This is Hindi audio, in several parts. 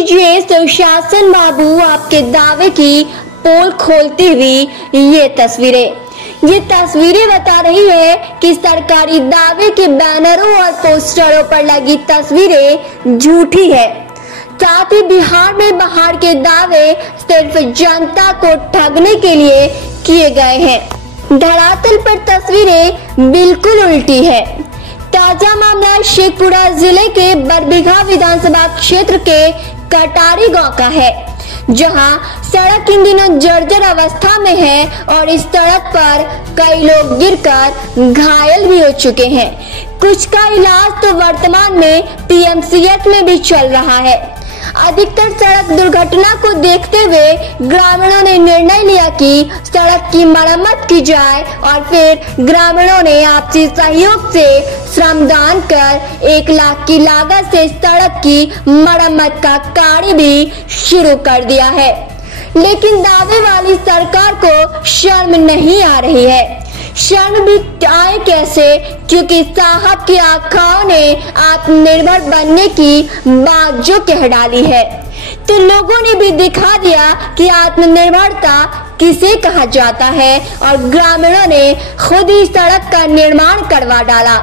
लीजिए सुशासन बाबू आपके दावे की पोल खोलती हुई ये तस्वीरें बता रही है कि सरकारी दावे के बैनरों और पोस्टरों पर लगी तस्वीरें झूठी है। साथ ही बिहार में बाहर के दावे सिर्फ जनता को ठगने के लिए किए गए हैं। धरातल पर तस्वीरें बिल्कुल उल्टी है। ताजा मामला शेखपुरा जिले के बरबीघा विधानसभा क्षेत्र के कटारी गांव का है, जहां सड़क इन दिनों जर्जर अवस्था में है और इस सड़क पर कई लोग गिरकर घायल भी हो चुके हैं। कुछ का इलाज तो वर्तमान में पीएमसीएच में भी चल रहा है। अधिकतर सड़क दुर्घटना को देखते हुए ग्रामीणों ने निर्णय लिया कि सड़क की मरम्मत की जाए और फिर ग्रामीणों ने आपसी सहयोग से श्रमदान कर 1 लाख की लागत से सड़क की मरम्मत का कार्य भी शुरू कर दिया है। लेकिन दावे वाली सरकार को शर्म नहीं आ रही है। शर्म भी आए कैसे, क्योंकि साहब की आंखों ने आत्मनिर्भर बनने की बात जो कह डाली है, तो लोगों ने भी दिखा दिया कि आत्मनिर्भरता किसे कहा जाता है और ग्रामीणों ने खुद ही सड़क का निर्माण करवा डाला।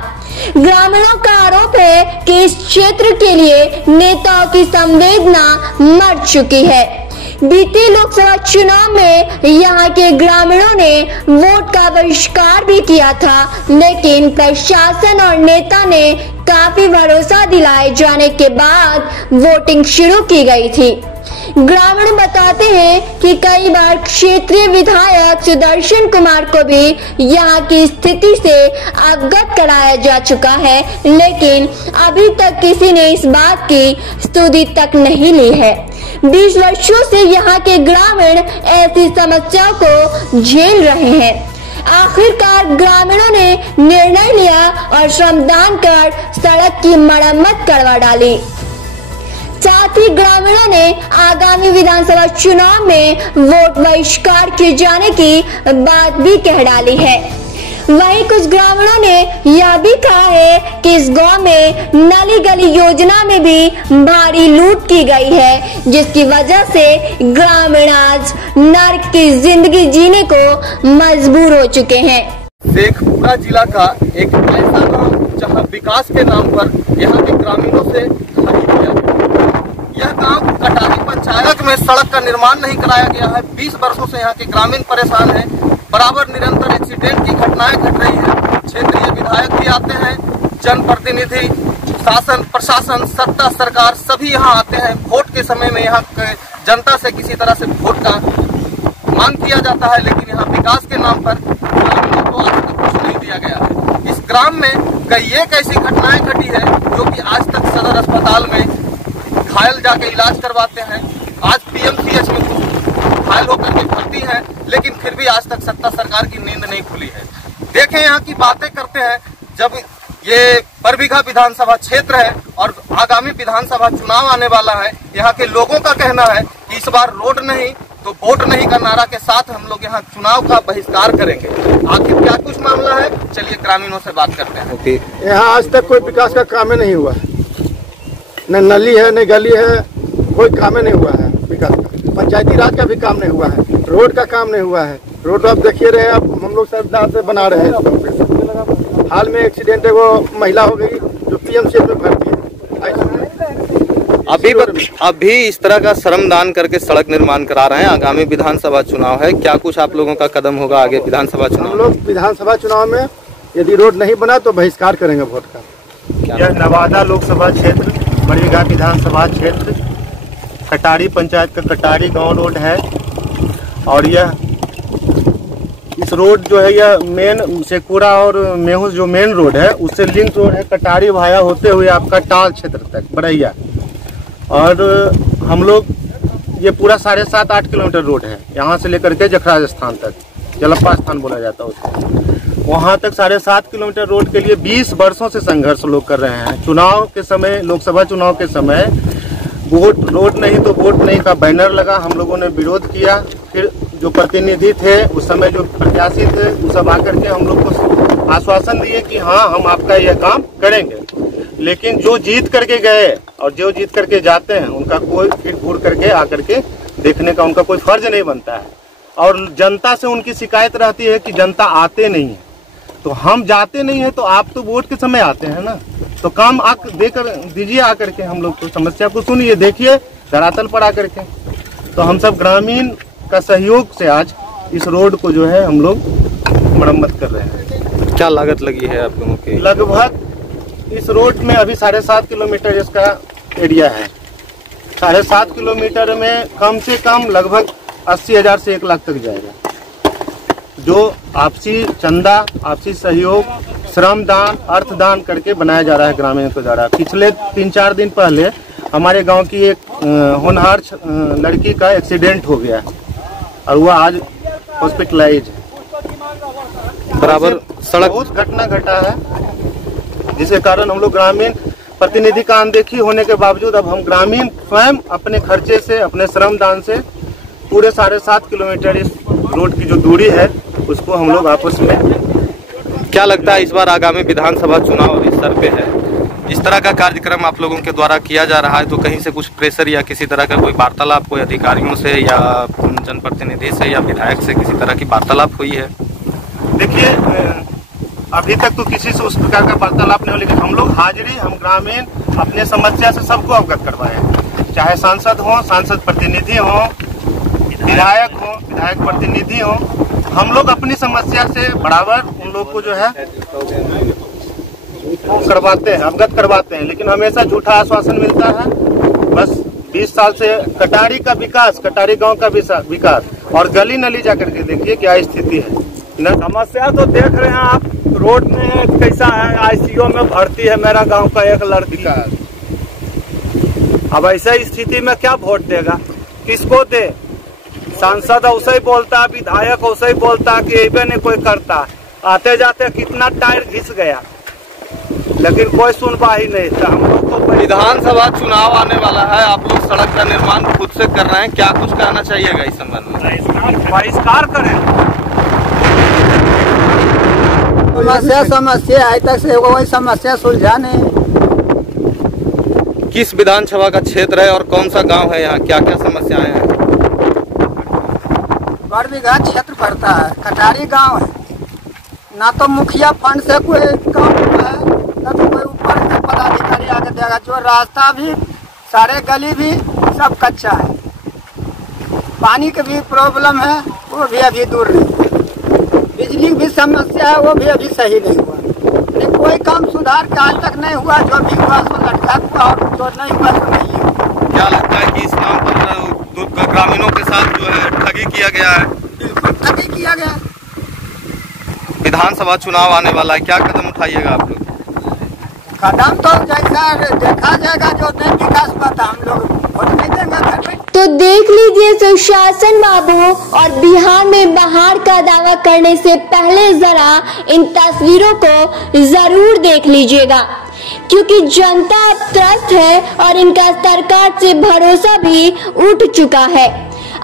ग्रामीणों का आरोप है कि इस क्षेत्र के लिए नेताओं की संवेदना मर चुकी है। बीते लोकसभा चुनाव में यहाँ के ग्रामीणों ने वोट का बहिष्कार भी किया था, लेकिन प्रशासन और नेता ने काफी भरोसा दिलाए जाने के बाद वोटिंग शुरू की गई थी। ग्रामीण बताते हैं कि कई बार क्षेत्रीय विधायक सुदर्शन कुमार को भी यहाँ की स्थिति से अवगत कराया जा चुका है, लेकिन अभी तक किसी ने इस बात की स्तुति तक नहीं ली है। 20 वर्षों से यहाँ के ग्रामीण ऐसी समस्याओं को झेल रहे हैं। आखिरकार ग्रामीणों ने निर्णय लिया और श्रमदान कर सड़क की मरम्मत करवा डाली। साथ ही ग्रामीणों ने आगामी विधानसभा चुनाव में वोट बहिष्कार किए जाने की बात भी कह डाली है। वहीं कुछ ग्रामीणों ने यह भी कहा है कि इस गांव में नाली गली योजना में भी भारी लूट की गई है, जिसकी वजह से ग्रामीण आज नर्क की जिंदगी जीने को मजबूर हो चुके हैं। शेखपुरा जिला का एक ऐसा गांव जहां विकास के नाम पर यहां के ग्रामीणों से ठगी किया गया। यह गांव कटारी पंचायत में सड़क का निर्माण नहीं कराया गया है। 20 वर्षों से यहाँ के ग्रामीण परेशान हैं। बराबर निरंतर एक्सीडेंट की घटनाएं घट रही हैं। क्षेत्रीय विधायक भी आते हैं, जनप्रतिनिधि, शासन प्रशासन, सत्ता सरकार सभी यहाँ आते हैं। वोट के समय में यहाँ जनता से किसी तरह से वोट का मांग किया जाता है, लेकिन यहाँ विकास के नाम पर ग्रामीणों को आज तक कुछ नहीं दिया गया है। इस ग्राम में कई एक ऐसी घटनाएं घटी है जो कि आज तक सदर अस्पताल में घायल जाके इलाज करवाते हैं। आज पीएमसीएच में घायल होकर के भर्ती हैं, लेकिन फिर भी आज तक सत्ता सरकार की नींद नहीं खुली है। देखें यहाँ की बातें करते हैं। जब ये बरबीघा विधानसभा क्षेत्र है और आगामी विधानसभा चुनाव आने वाला है, यहाँ के लोगों का कहना है कि इस बार रोड नहीं तो वोट नहीं का नारा के साथ हम लोग यहाँ चुनाव का बहिष्कार करेंगे। आखिर क्या कुछ मामला है, चलिए ग्रामीणों से बात करते हैं। यहाँ आज तक कोई विकास का काम नहीं हुआ है, न नली है न गली है, कोई काम नहीं हुआ है विकास का। पंचायती राज का भी काम नहीं हुआ है, रोड का काम नहीं हुआ है। रोड आप देखिए रहे, अब हम लोग सरदार से बना रहे हैं। हाल में एक्सीडेंट है, वो महिला हो गई जो पीएमसीएच में भर्ती है। अभी इस तरह का श्रमदान करके सड़क निर्माण करा रहे हैं। आगामी विधानसभा चुनाव है, क्या कुछ आप लोगों का कदम होगा आगे विधानसभा चुनाव? हम लोग विधानसभा चुनाव में यदि रोड नहीं बना तो बहिष्कार करेंगे वोट का। यह नवादा लोकसभा क्षेत्र, बरबीघा विधानसभा क्षेत्र, कटारी पंचायत का कटारी गांव रोड है। और यह इस रोड जो है यह मेन शेखपुरा और मेहुस जो मेन रोड है उससे लिंक रोड है, कटारी भाया होते हुए आपका टाल क्षेत्र तक बरैया। और हम लोग ये पूरा 7.5-8 किलोमीटर रोड है, यहाँ से लेकर के जखराज स्थान तक, जलप्पा स्थान बोला जाता है उसको। वहाँ तक 7.5 किलोमीटर रोड के लिए 20 वर्षों से संघर्ष लोग कर रहे हैं। चुनाव के समय, लोकसभा चुनाव के समय वोट रोड नहीं तो वोट नहीं का बैनर लगा, हम लोगों ने विरोध किया। फिर जो प्रतिनिधि थे उस समय, जो प्रत्याशी थे, वो सब आकर के हम लोग को आश्वासन दिए कि हाँ हम आपका यह काम करेंगे। लेकिन जो जीत करके गए और जो जीत करके जाते हैं उनका कोई फिर घूर करके आकर के देखने का उनका कोई फर्ज नहीं बनता है। और जनता से उनकी शिकायत रहती है कि जनता आते नहीं है। तो हम जाते नहीं है तो आप तो वोट के समय आते हैं ना, तो काम देकर दीजिए आकर के, हम लोग तो समस्या को सुनिए, देखिए धरातल पर आकर के। तो हम सब ग्रामीण का सहयोग से आज इस रोड को जो है हम लोग मरम्मत कर रहे हैं। क्या लागत लगी है आप लोगों की? लगभग इस रोड में अभी 7.5 किलोमीटर इसका एरिया है। 7.5 किलोमीटर में कम से कम लगभग 80,000 से 1 लाख तक जाएगा, जो आपसी चंदा, आपसी सहयोग, श्रम दान, अर्थ दान करके बनाया जा रहा है ग्रामीण के द्वारा। पिछले 3-4 दिन पहले हमारे गांव की एक होनहार लड़की का एक्सीडेंट हो गया और वह आज हॉस्पिटलाइज है। बराबर सड़क बहुत घटना घटा है, जिसके कारण हम लोग ग्रामीण प्रतिनिधि का अनदेखी होने के बावजूद अब हम ग्रामीण स्वयं अपने खर्चे से, अपने श्रम दान से पूरे 7.5 किलोमीटर इस रोड की जो दूरी है उसको हम लोग आपस में। क्या लगता है इस बार आगामी विधानसभा चुनाव इस स्तर पे है, इस तरह का कार्यक्रम आप लोगों के द्वारा किया जा रहा है, तो कहीं से कुछ प्रेशर या किसी तरह का कोई वार्तालाप कोई अधिकारियों से या जनप्रतिनिधि से या विधायक से किसी तरह की वार्तालाप हुई है? देखिए, अभी तक तो किसी से उस प्रकार का वार्तालाप नहीं हो, लेकिन हम लोग हाजिरी, हम ग्रामीण अपने समस्या से सबको अवगत करवाए, चाहे सांसद हो, सांसद प्रतिनिधि हो, विधायक हो, विधायक प्रतिनिधि हो, हम लोग अपनी समस्या से बराबर उन लोग को जो है करवाते हैं, अवगत करवाते हैं। लेकिन हमेशा झूठा आश्वासन मिलता है। बस 20 साल से कटारी का विकास, कटारी गांव का विकास और गली नली जाकर के देखिए क्या स्थिति है। समस्या तो देख रहे हैं आप, रोड में कैसा है, आईसीयू में भर्ती है मेरा गांव का एक लड़की। अब ऐसा स्थिति में क्या वोट देगा, किसको दे? सांसद वैसे ही बोलता, विधायक वैसे ही बोलता कि ये नहीं कोई करता। आते जाते कितना टायर घिस गया, लेकिन कोई सुनवाई नहीं था। हम लोग तो विधानसभा चुनाव आने वाला है, आप लोग सड़क का निर्माण खुद से कर रहे हैं, क्या कुछ कहना चाहिएगा इस संबंध में? बहिष्कार करें। समस्या आज तक से कोई समस्या सुलझा नहीं। किस विधानसभा का क्षेत्र है और कौन सा गांव है, यहाँ क्या क्या समस्याएं हैं? बड़बीघा क्षेत्र पड़ता है, कटारी गांव है। ना तो मुखिया फंड से कोई काम हुआ है, ना तो कोई ऊपर से पदाधिकारी आके देगा। जो रास्ता भी, सारे गली भी सब कच्चा है। पानी की भी प्रॉब्लम है, वो भी अभी दूर नहीं। बिजली की भी समस्या है, वो भी अभी सही नहीं हुआ। लेकिन कोई काम सुधार के आज तक नहीं हुआ। जो भी हुआ सो लटका हुआ और जो नहीं हुआ सो नहीं हुआ। क्या लगता है कि इस नाम पर ग्रामीणों के साथ जो है ठगी किया गया है? बिल्कुल ठगी किया गया। विधानसभा चुनाव आने वाला है, क्या कदम उठाइएगा आप लोग? कदम तो जैसा देखा जाएगा, जो नहीं विकास हुआ था हम लोग वोट नहीं देंगे। तो देख लीजिए सुशासन बाबू, और बिहार में बाहर का दावा करने से पहले जरा इन तस्वीरों को जरूर देख लीजिएगा, क्योंकि जनता अब त्रस्त है और इनका सरकार से भरोसा भी उठ चुका है।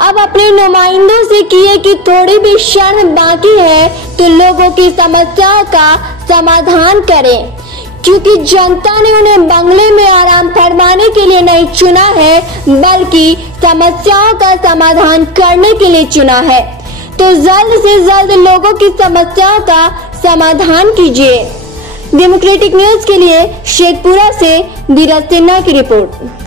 अब अपने नुमाइंदों से किए कि थोड़ी भी शर्म बाकी है तो लोगों की समस्याओं का समाधान करें, क्योंकि जनता ने उन्हें बंगले में आराम फरमाने के लिए नहीं चुना है, बल्कि समस्याओं का समाधान करने के लिए चुना है। तो जल्द से जल्द लोगों की समस्याओं का समाधान कीजिए। डेमोक्रेटिक न्यूज के लिए शेखपुरा से धीरज सिन्हा की रिपोर्ट।